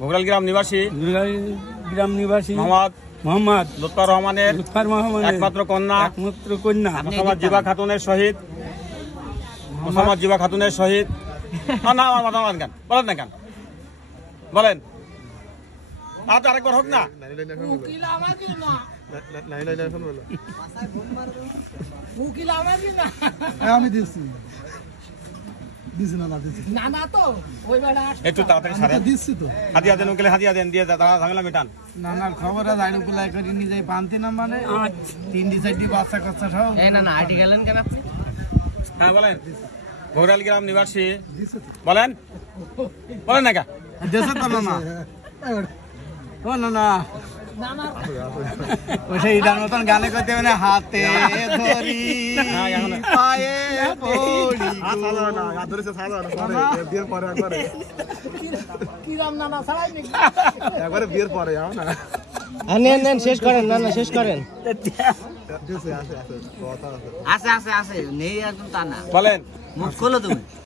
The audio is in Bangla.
ঘোগরাল গ্রাম নিবাসী মোহাম্মদ লুৎফর রহমানের একমাত্র কন্যা মোসাম্মদ জিবা খাতুনের শহীদ না আমার মাথা মারেন কেন বলেন না কেন বলেন আরেকবার হোক না আমি দিচ্ছি একটু তাড়াতাড়ি হাতিয়া দেন উকিলে হাতিয়া দেন দিয়ে তারা ঝামেলা মেটান নানার খবর আছে আইডি কুলাই করে নিয়ে যাই পান্তি না মানে 3-4টি বাচ্চা কাচ্চা সব না আইডি গেলেন কেন আপনি? হ্যাঁ বলেন ঘোগরাল গ্রাম নিবাসী বলেন না কা দেশে তো না ও না ওই ইডার মতন গানে করতে মানে হাতে ধরি পায়ে পড়ি বিয়ের পরে একবারে বিয়ের পরে যাও না নেন শেষ করেন না শেষ করেন আছে নেই একদম তা না বলেন মুখ খোলো তুমি